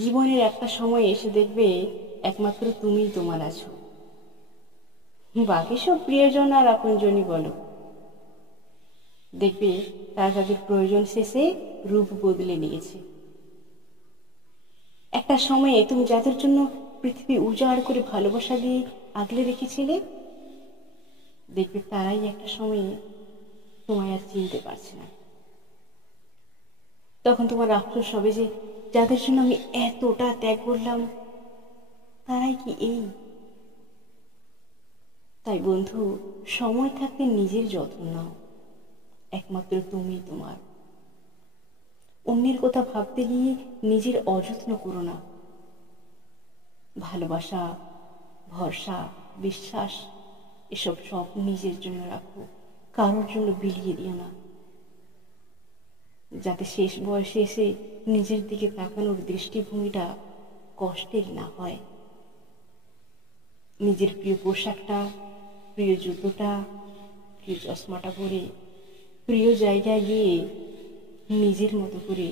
জীবনের একটা সময় এসে দেখবে একমাত্র তুমিই তোমার আছো, বাকি সব প্রিয়জন আর আপনজনই বলো। দেখবে তারা তাদের প্রয়োজন শেষে রূপ বদলে নিয়েছে। একটা সময়ে তুমি যাদের জন্য পৃথিবী উজাড় করে ভালোবাসা দিয়ে আগলে রেখেছিলে, দেখবে তারাই একটা সময়ে তোমায় আর চিনতে পারছে না। তখন তোমার আফসোস হবে যে যাদের জন্য আমি এতটা ত্যাগ করলাম তারাই কি এই। তাই বন্ধু, সময় থাকতে নিজের যত্ন নাও, একমাত্র তুমি তোমার। অন্যের কথা ভাবতে গিয়ে নিজের অযত্ন করো না। ভালোবাসা, ভরসা, বিশ্বাস এসব সব নিজের জন্য রাখো, কারোর জন্য বিলিয়ে দিও না, যাতে শেষ বয়সে এসে নিজের দিকে তাকানোর দৃষ্টিভঙ্গিটা কষ্টের না হয়। নিজের প্রিয় পোশাকটা, প্রিয় জুতোটা, প্রিয় চশমাটা পরে প্রিয় জায়গায় গিয়ে নিজের মতো করে